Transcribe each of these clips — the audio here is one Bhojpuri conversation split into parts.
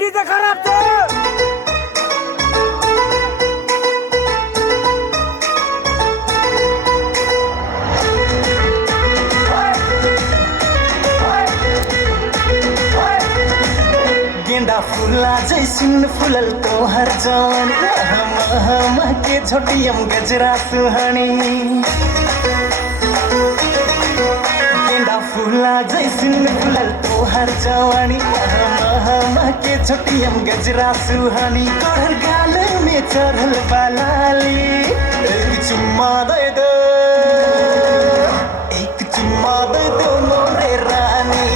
पार्टी त खराब छ। गेंदा फूला जैसिन फुलल तोहर जवानी मह के छोटियम गजरा सुहानी गेंदा फूला जैसिन फुलल तोहर जवानी मह के छोटियम गजरा सुहानी तोहर गाल में चढ़ल बालाली एक चुम्मा दे दो मोरे रानी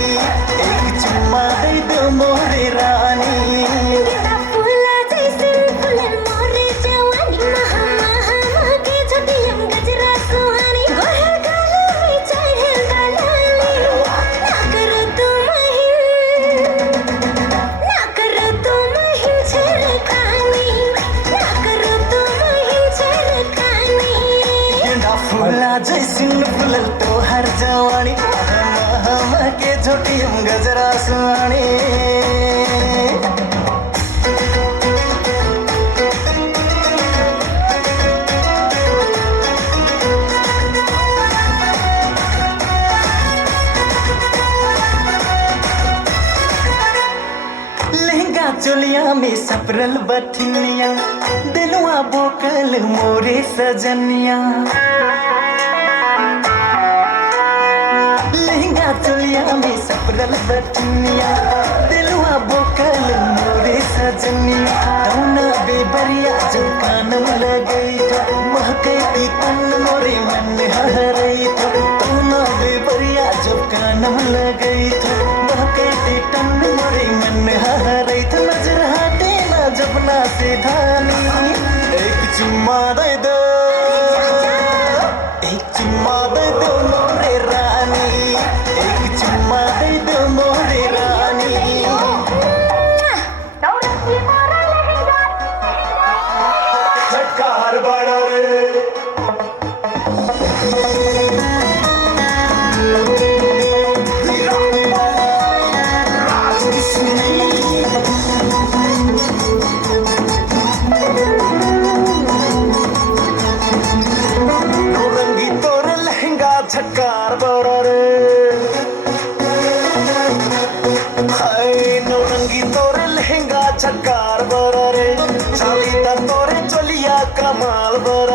एक चुम्मा दे दो मोरे रानी फूला जैसिन फुलल तोहर जवानी के छोटियम गजरा सुहानी लहंगा चोलिया में सपरल बठनिया दिलवा बोकल मोरे सजनिया लहंगा चोलिया में सपरल बठनिया दिलवा बोकल मोरे सजनिया तौना बेबरिया जब कानम लगई था महकई तन मोरे मन हरई था तौना बेबरिया जब कानम लगई था महकई तन मोरे मन हरई था नजर हटे ना जब ना से धानी एक चुम्मा दे दो मोरे रानी एक चुम्मा दे दो मोरे रानी झटकार बड़ा रे झटकार बड़ा रे हाय नौरंगी तोरे लहंगा झटकार बड़ा रे चालीदा तोरे चलिया कमाल बड़ा